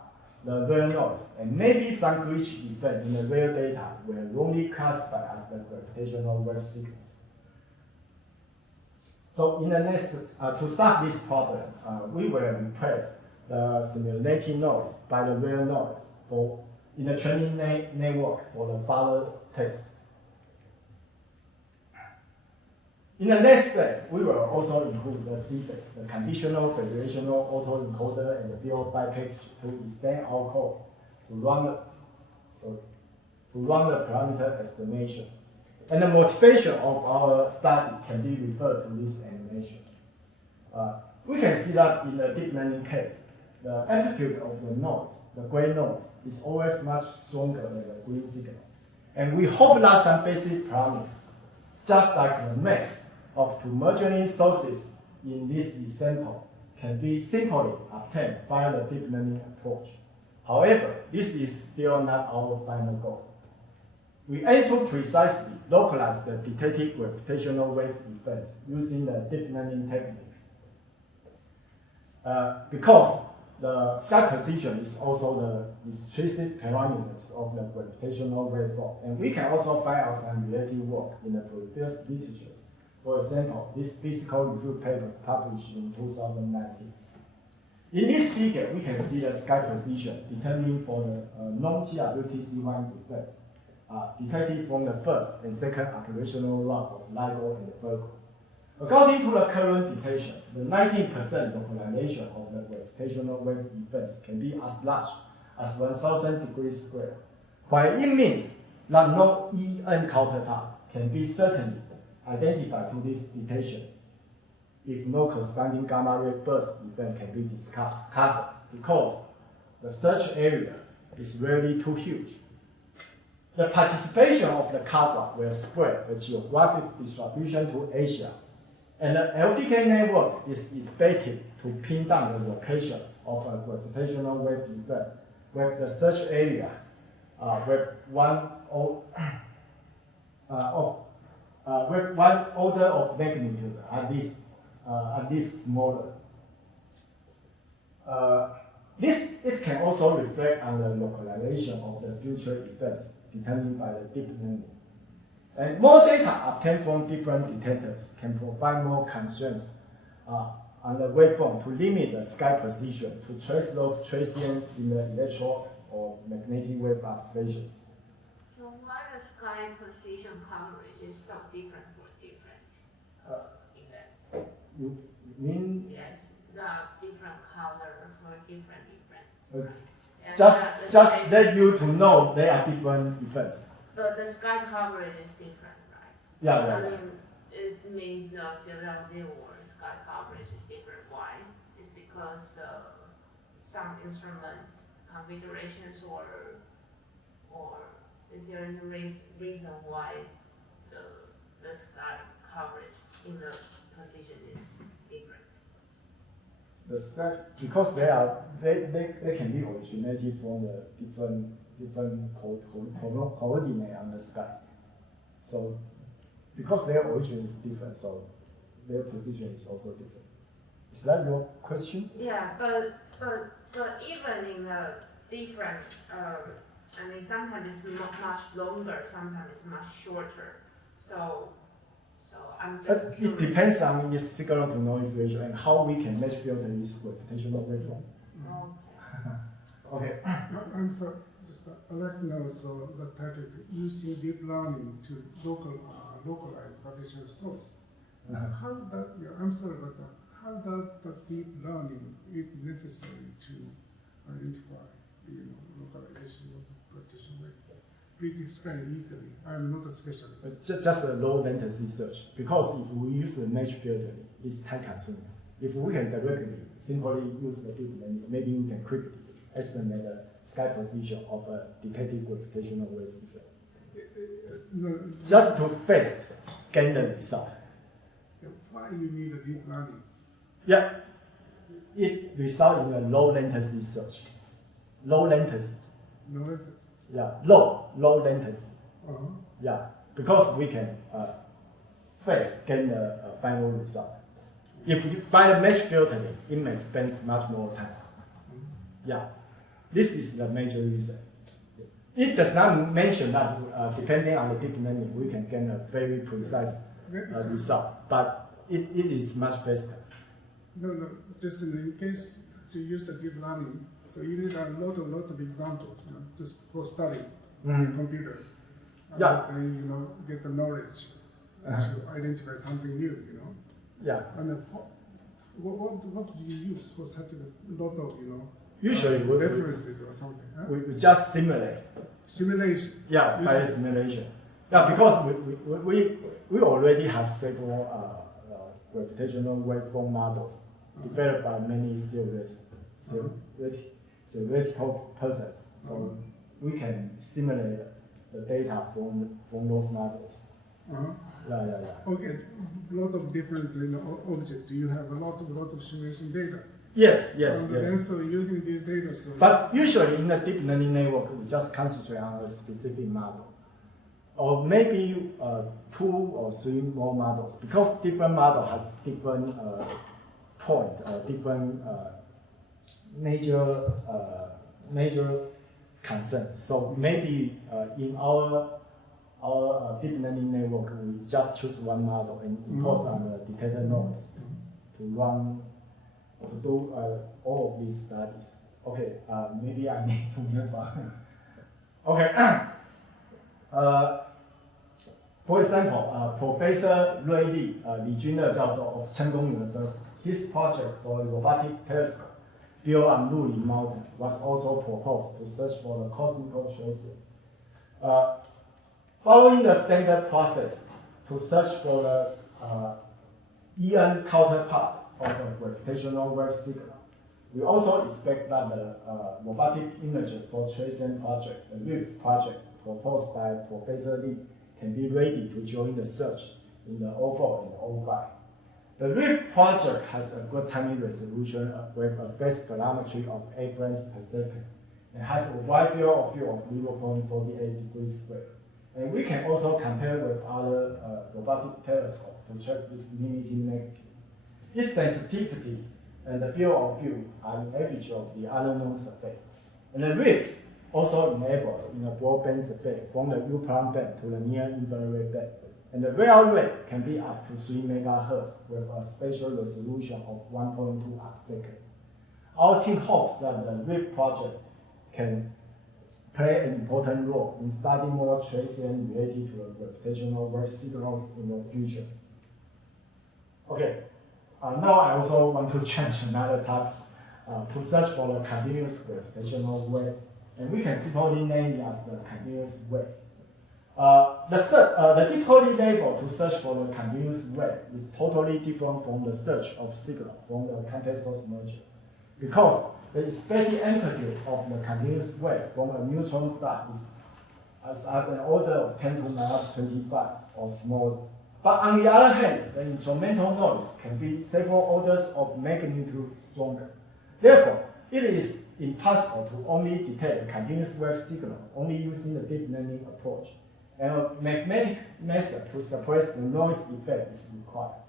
the real noise, and maybe some glitch effect in the real data will wrongly classify as the gravitational wave signal. So in the next, to solve this problem, we will replace the simulated noise by the real noise in the training network for the follow tests. In the next step, we will also include the CFET, the conditional federational autoencoder, and the build package to extend our code to run the parameter estimation. And the motivation of our study can be referred to this animation. We can see that in the deep learning case, the amplitude of the noise, the gray noise, is always much stronger than the green signal. And we hope that some basic parameters, just like the mass of two merging sources in this example, can be simply obtained via the deep learning approach. However, this is still not our final goal. We aim to precisely localize the detected gravitational wave effects using the deep learning technique. Because the sky position is also the intrinsic parameters of the gravitational waveform, and we can also find out some related work in the previous literatures. For example, this physical review paper published in 2019. In this figure, we can see the sky position determined for the non-GRUTC1 effect, detected from the first and second operational run of LIGO and Virgo. According to the current detection, the 19% localization of the gravitational wave effects can be as large as 1,000 degrees squared, while it means that no EN counterpart can be certainly identified to this detection if no corresponding gamma ray burst event can be discovered, because the search area is really too huge. The participation of the KAGRA will spread the geographic distribution to Asia, and the LTK network is expected to pin down the location of a gravitational wave event with the search area with with one order of magnitude at least smaller. It can also reflect on the localization of the future effects determined by the deep learning. And more data obtained from different detectors can provide more constraints on the waveform to limit the sky position to trace those transient in the electro or magnetic wave observations. So why the sky position coverage is so different for different events? You mean? Yes, the different color for different events. And Just let you to know they are different events. The sky coverage is different, right? Yeah. I mean, it means the field of view or sky coverage is different. Why? It's because some instrument configurations or is there any reason why the sky coverage in the position is different? Because they can be originated from the different coordinate on the sky. So because their origin is different, so their position is also different. Is that your question? Yeah, but even in a different, I mean, sometimes it's much longer, sometimes it's much shorter. So I'm just curious. It depends on its signal to noise ratio and how we can mesh filter this gravitational waveform. Okay. I'm sorry, I'd like to know, so the title is using deep learning to localize gravitational source. How does, I'm sorry, but how does the deep learning is necessary to identify the localization of gravitational wave? Please explain easily. I'm not a specialist. It's just a low latency search, because if we use the mesh filter, it's time consuming. If we can directly simply use the deep learning, maybe we can quickly estimate the sky position of a detected gravitational wave effect. No, Just to first gain the result. why you need a deep learning? Yeah, it results in a low latency search. Low latency. No latency. Yeah, low latency. Yeah, because we can first gain the final result. If you, by the mesh filtering, it may spend much more time. Yeah, this is the major reason. It does not mention that depending on the deep learning, we can get a very precise result, but it is much faster. No, just in case to use a deep learning, so you need a lot of examples, just for study on the computer. Yeah. And get the knowledge to identify something new, Yeah. And what do you use for such a lot of, Usually references or something? Huh? we just simulate. Simulation. Yeah, by simulation. Yeah, because we already have several gravitational waveform models developed by many theoretical persons. So we can simulate the data from those models. Yeah. Okay, a lot of different objects. Do you have a lot of simulation data? Yes. And so using these data, so But usually in the deep learning network, we just concentrate on a specific model, or maybe 2 or 3 more models, because different model has different different major concerns. So maybe in our deep learning network, we just choose one model and impose on the detector nodes to do all of these studies. Okay, maybe I need to move on. Okay. For example, Professor Li Junle 教授 of Chengkong University, his project for a robotic telescope built on Lupin Mountain was also proposed to search for the cosmical traces. Following the standard process to search for the EN counterpart of a gravitational wave signal, we also expect that the robotic imager for tracing project, the RIF project proposed by Professor Li, can be ready to join the search in the 04 and 05. The RIF project has a good timing resolution with a phase velocity of 8 frames per second. It has a wide field of view of 0.48 degrees squared. And we can also compare with other robotic telescopes to check this limiting negative. Its sensitivity and the field of view are an average of the other known surface. And the rift also enables in a broadband surface from the U-prime band to the near-infrared band. And the real rate can be up to 3 MHz with a spatial resolution of 1.2 arcsecond. Our team hopes that the rift project can play an important role in studying more traces related to the gravitational wave signals in the future. Okay, now I also want to change another topic to search for the continuous gravitational wave, and we can simply name it as the continuous wave. The difficulty level to search for the continuous wave is totally different from the search of signal from the contact source module, because the expected amplitude of the continuous wave from a neutron star is at an order of 10 to minus 25 or smaller. But on the other hand, the instrumental noise can be several orders of magnitude stronger. Therefore, it is impossible to only detect the continuous wave signal only using the deep learning approach. And a mathematical method to suppress the noise effect is required.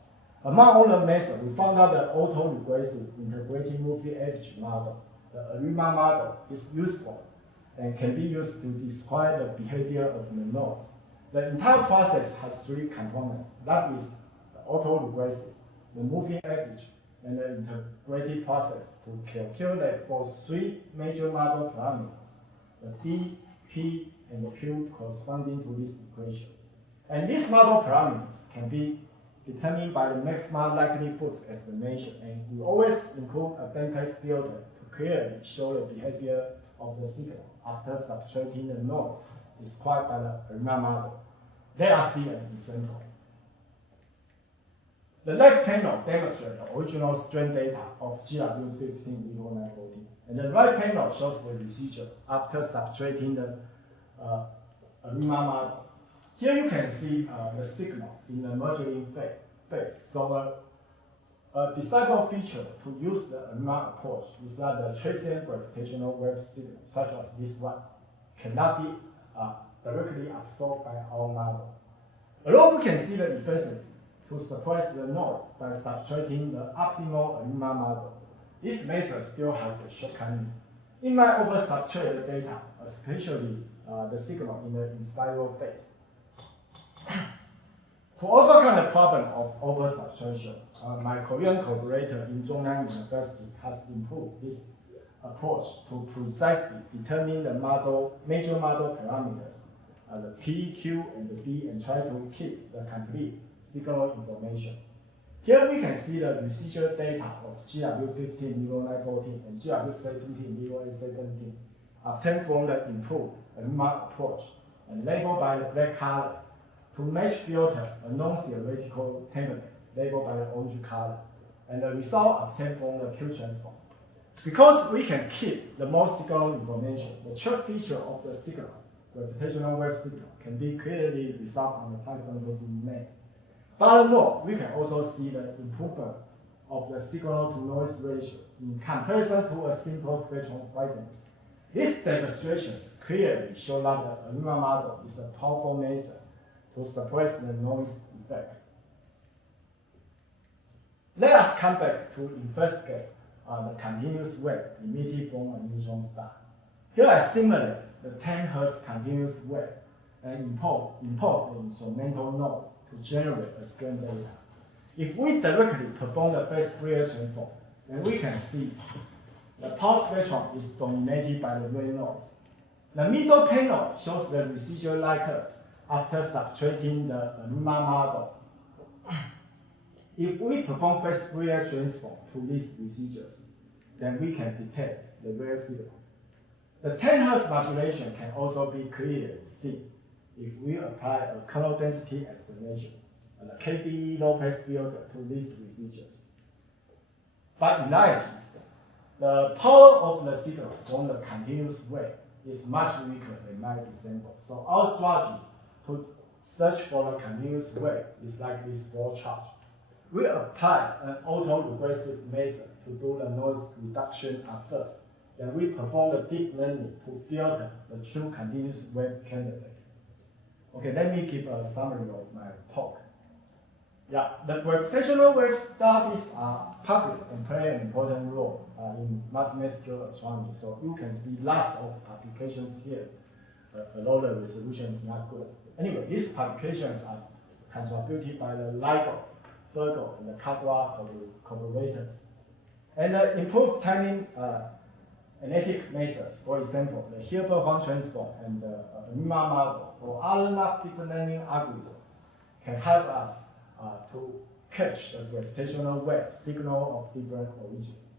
Among all the methods, we found out the auto-regressive integrated moving average model, the ARIMA model, is useful and can be used to describe the behavior of the noise. The entire process has 3 components. That is the auto-regressive, the moving average, and the integrated process to calculate for 3 major model parameters, the D, P, and the Q corresponding to this equation. And these model parameters can be determined by the maximum likelihood estimation, and we always include a bandpass filter to clearly show the behavior of the signal after subtracting the noise described by the ARIMA model. Let us see an example. The left panel demonstrates the original strain data of GW150914, and the right panel shows the residual after subtracting the ARIMA model. Here you can see the signal in the merging phase. So a desirable feature to use the ARIMA approach is that the transient gravitational wave signal, such as this one, cannot be directly absorbed by our model. Although we can see the efficiency to suppress the noise by subtracting the optimal ARIMA model, this method still has a shortcoming. It might over-subtract the data, especially the signal in the in-spiral phase. To overcome the problem of over-subtraction, my Korean collaborator in Zhongnam University has improved this approach to precisely determine the major model parameters, the P, Q, and the B, and try to keep the complete signal information. Here we can see the residual data of GW150914 and GW170817 obtained from the improved ARIMA approach and labeled by the black color. To match filter a non-theoretical template labeled by the orange color, and the result obtained from the Q transform. Because we can keep the most signal information, the chart feature of the signal, gravitational wave signal, can be clearly resolved on the time frequency domain. Furthermore, we can also see the improvement of the signal to noise ratio in comparison to a simple spectrum brightness. These demonstrations clearly show that the ARIMA model is a powerful method to suppress the noise effect. Let us come back to investigate the continuous wave emitted from a neutron star. Here I simulate the 10 Hz continuous wave and impose the instrumental noise to generate a scan data. If we directly perform the phase Fourier transform, then we can see the power spectrum is dominated by the red noise. The middle panel shows the residual light curve after subtracting the ARIMA model. If we perform phase Fourier transform to these residuals, then we can detect the rare signal. The 10 Hz modulation can also be clearly seen if we apply a kernel density estimation and a KDE low-pass filter to these residuals. But in reality, the power of the signal from the continuous wave is much weaker than my example. So our strategy to search for the continuous wave is like this flow chart. We apply an auto-regressive method to do the noise reduction at first. Then we perform the deep learning to filter the true continuous wave candidate. Okay, let me give a summary of my talk. Yeah, the gravitational wave studies are public and play an important role in multi-scale astronomy. So you can see lots of publications here, although the resolution is not good. Anyway, these publications are contributed by the LIGO-Virgo and the KAGRA collaborators. And improved timing analytic methods, for example, the Hilbert-Hong transform and the ASIAA model or other math deep learning algorithms can help us to catch the gravitational wave signal of different origins.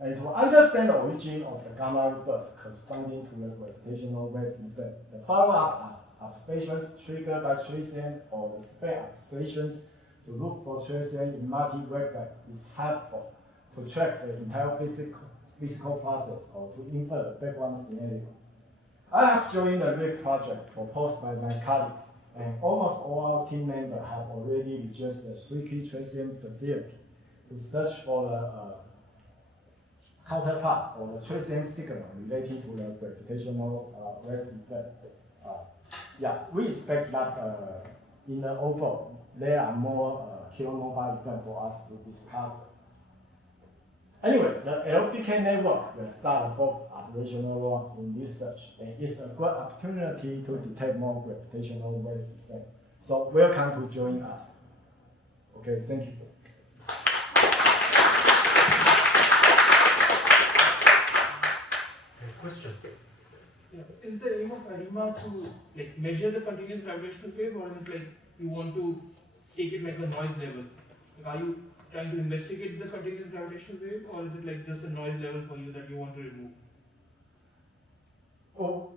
And to understand the origin of the gamma ray burst corresponding to the gravitational wave event, the follow-up observations triggered by transient or the spare observations to look for transient in multi-wavelength is helpful to track the entire physical process or to infer the background scenario. I have joined the RIF project proposed by my colleague, and almost all our team members have already reduced the 3 key transient facility to search for the counterpart or the transient signal related to the gravitational wave effect. Yeah, we expect that in the overall, there are more kilonova events for us to discover. Anyway, the LFK network will start the fourth operational role in this search, and it's a good opportunity to detect more gravitational wave effect. So welcome to join us. Okay, thank you. Questions? Yeah. Is the aim of ASIAA to like measure the continuous gravitational wave, or is it like you want to take it like a noise level? Like, are you trying to investigate the continuous gravitational wave, or is it like just a noise level for you that you want to remove? Well,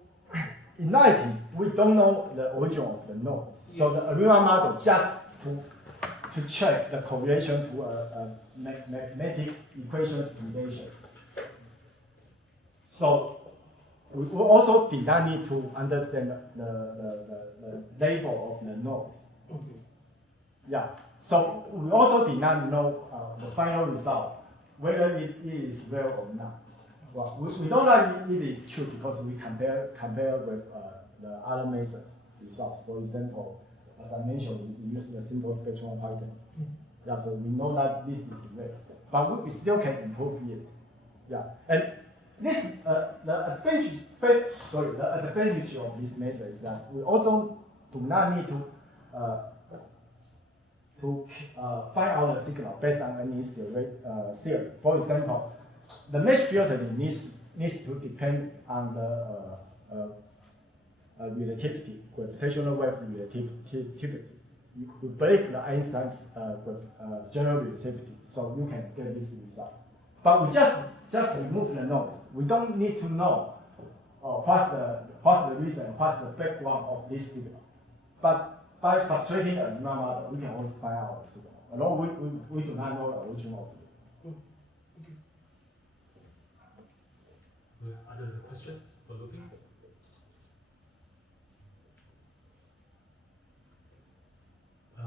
in reality, we don't know the origin of the noise. Yes. So the ASIAA model just to check the correlation to a mathematic equations relation. So we also did not need to understand the level of the noise. Okay. Yeah. So we also did not know the final result, whether it is real or not. Well, we don't know if it is true because we compare with the other methods results. For example, as I mentioned, we use the simple spectrum pattern. Yeah, so we know that this is real, but we still can improve it. Yeah, and this the advantage of this method is that we also do not need to find out the signal based on any theory. For example, the mesh filtering needs to depend on the relativity, gravitational wave relativity. We believe the Einstein's general relativity, so you can get this result. But we just remove the noise. We don't need to know what's the reason, what's the background of this signal. But by subtracting a model, we can always find out the signal. Although we do not know the origin of it. Other questions for Lupin?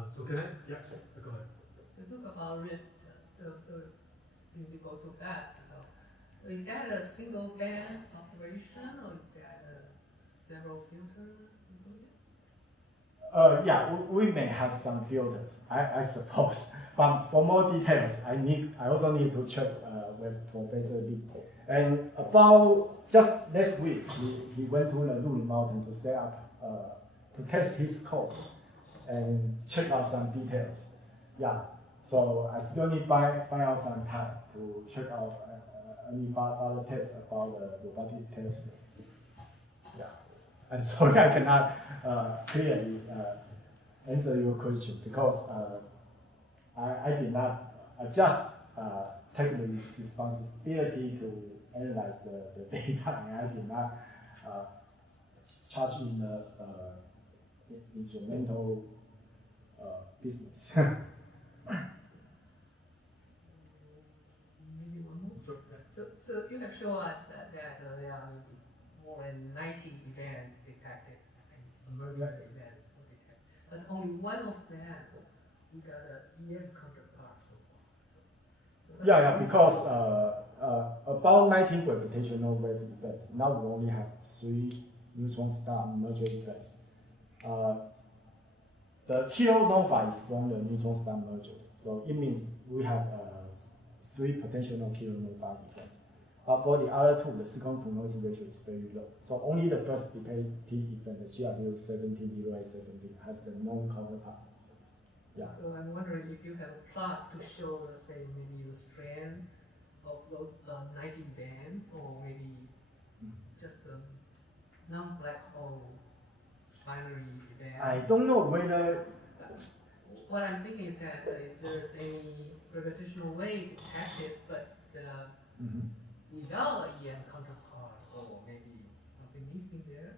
So can I? Yeah, go ahead. So talk about RIF. So seem to go too fast. So is that a single band operation, or is that several filters? Yeah, we may have some filters, I suppose. But for more details, I also need to check with Professor Lee. And about just last week, he went to the Lupin mountain to set up to test his code and check out some details. Yeah, so I still need to find out some time to check out any further tests about the robotic testing. Yeah, and sorry I cannot clearly answer your question because I did not just take the responsibility to analyze the data, and I did not charge in the instrumental business. Maybe one more. So you have shown us that there are more than 90 events detected, emerging events detected, but only one of them we got an EM counterpart so far. Yeah, because about 19 gravitational wave events. Now we only have 3 neutron star merger events. the kilonova is from the neutron star mergers, so it means we have 3 potential kilonova events. But for the other 2, the signal to noise ratio is very low. So only the first detected event, the GRW 170817, has the known counterpart. Yeah. So I'm wondering if you have a plot to show, let's say, maybe the strand of those 90 bands, or maybe just a non-black hole binary band. I don't know whether. What I'm thinking is that if there's any gravitational wave detected, but without a EM counterpart, or maybe something missing there.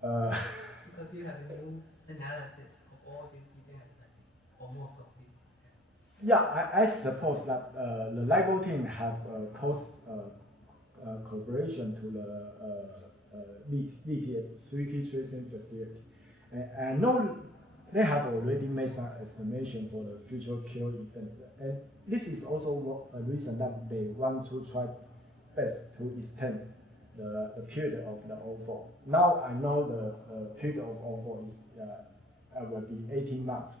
Because you have a new analysis of all these events, I think, or most of these events. Yeah, I suppose that the LIGO team have close cooperation to the LTF 3K tracing facility. And I know they have already made some estimation for the future kill event. And this is also a reason that they want to try best to extend the period of the O4. Now I know the period of O4 is will be 18 months.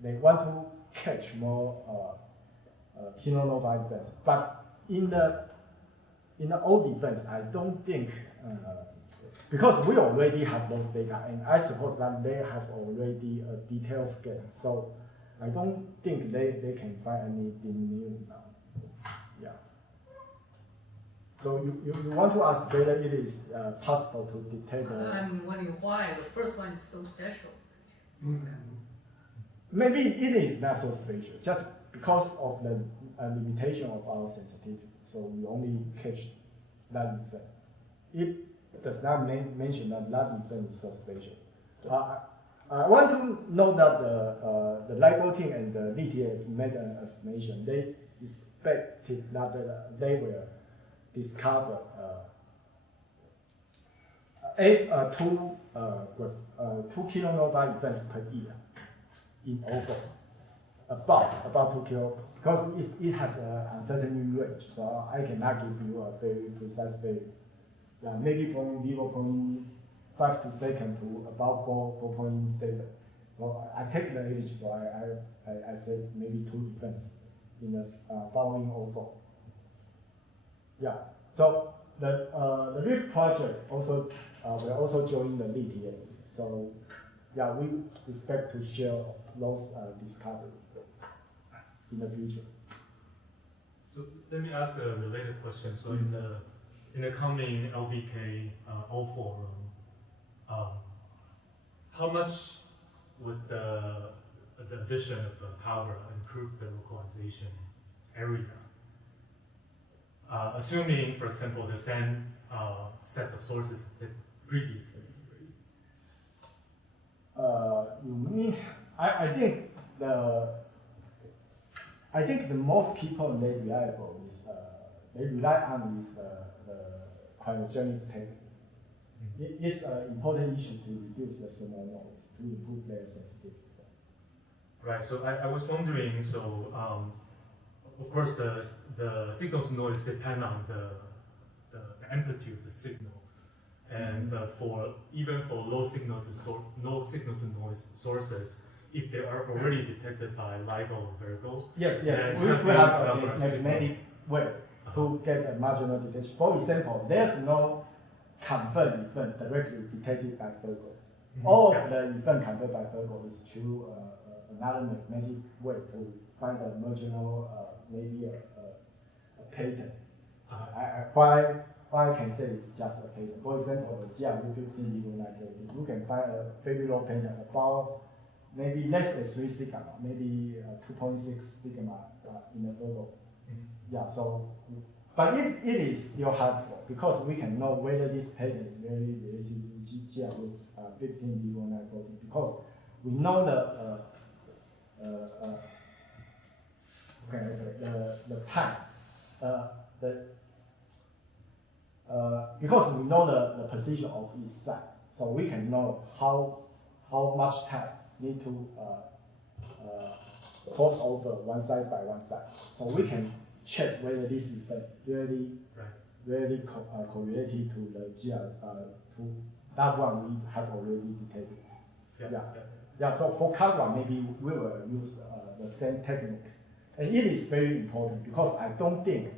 They want to catch more kilonova events, but in the old events, I don't think because we already have those data, and I suppose that they have already a detailed scale, so I don't think they can find anything new now. Yeah. So you want to ask whether it is possible to detect the... I'm wondering why the first one is so special. Maybe it is not so special, just because of the limitation of our sensitivity. So we only catch that event. It does not mention that that event is so special. I want to note that the LIGO team and the LTF made an estimation. They expected that they will discover two kilonova events per year in O4, about 2 kilo, because it has an uncertainty range, so I cannot give you a very precise value. Yeah, maybe from 0.5 second to about 4.7. So I take the average, so I said maybe 2 events in the following O4. Yeah, so the RIF project also will also join the LTF. So yeah, we expect to share those discoveries in the future. So let me ask a related question. So in the coming LBK 04 room, how much would the addition of the KAGRA improve the localization area? Assuming, for example, the same sets of sources that previously. You mean? I think the most people they reliable is they rely on is the cryogenic technique. It's an important issue to reduce the thermal noise to improve their sensitivity. Right. So I was wondering. So of course the signal to noise depend on the amplitude of the signal, and even for low signal to noise sources, if they are already detected by LIGO or Virgo, yes, we have a mathematic way to get a marginal detection. For example, there's no confirmed event directly detected by Virgo. All of the event confirmed by Virgo is through another mathematic way to find a marginal, maybe a pattern. Why I can say it's just a pattern. For example, the GRW 15 LIGO-930, you can find a very low pattern about maybe less than 3 sigma, maybe 2.6 sigma in the Virgo. Yeah, so, but it is still helpful because we can know whether this pattern is really related to GRW 15 LIGO-940 because we know the time, because we know the position of each side, so we can know how much time need to cross over one side by one side. So we can check whether this event really correlated to the that one we have already detected. Yeah. Yeah, so for KAGRA, maybe we will use the same techniques. And it is very important because I don't think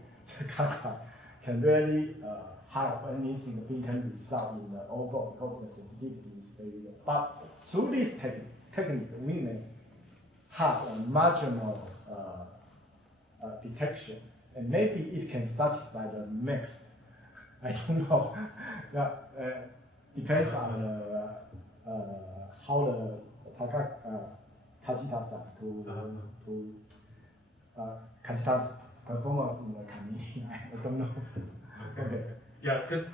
KAGRA can really have any significant result in the overall because the sensitivity is very low. But through this technique, we may have a marginal detection, and maybe it can satisfy the max. I don't know. Yeah, depends on how the Kajita's Kajita's performance in the community. I don't know. Okay. Yeah, because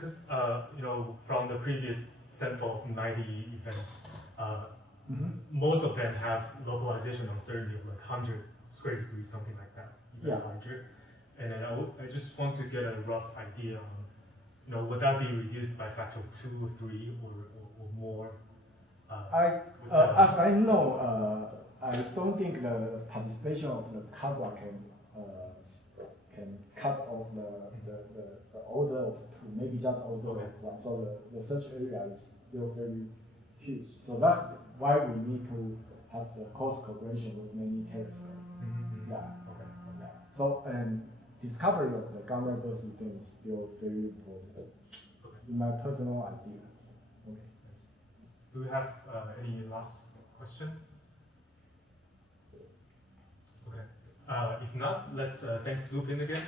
you know, from the previous sample of 90 events, most of them have localization uncertainty of like 100 square degrees, something like that, even larger. And then I just want to get a rough idea on, you know, would that be reduced by a factor of 2 or 3 or more? As I know, I don't think the participation of the KAGRA can cut off the order of 2, maybe just order of 1. So the search area is still very huge. So that's why we need to have the cross correlation with many tests. Yeah. Okay. Yeah. So discovery of the gamma burst event is still very important. In my personal idea. Okay. Yes. Do we have any last question? Okay. If not, let's thanks Lupin again.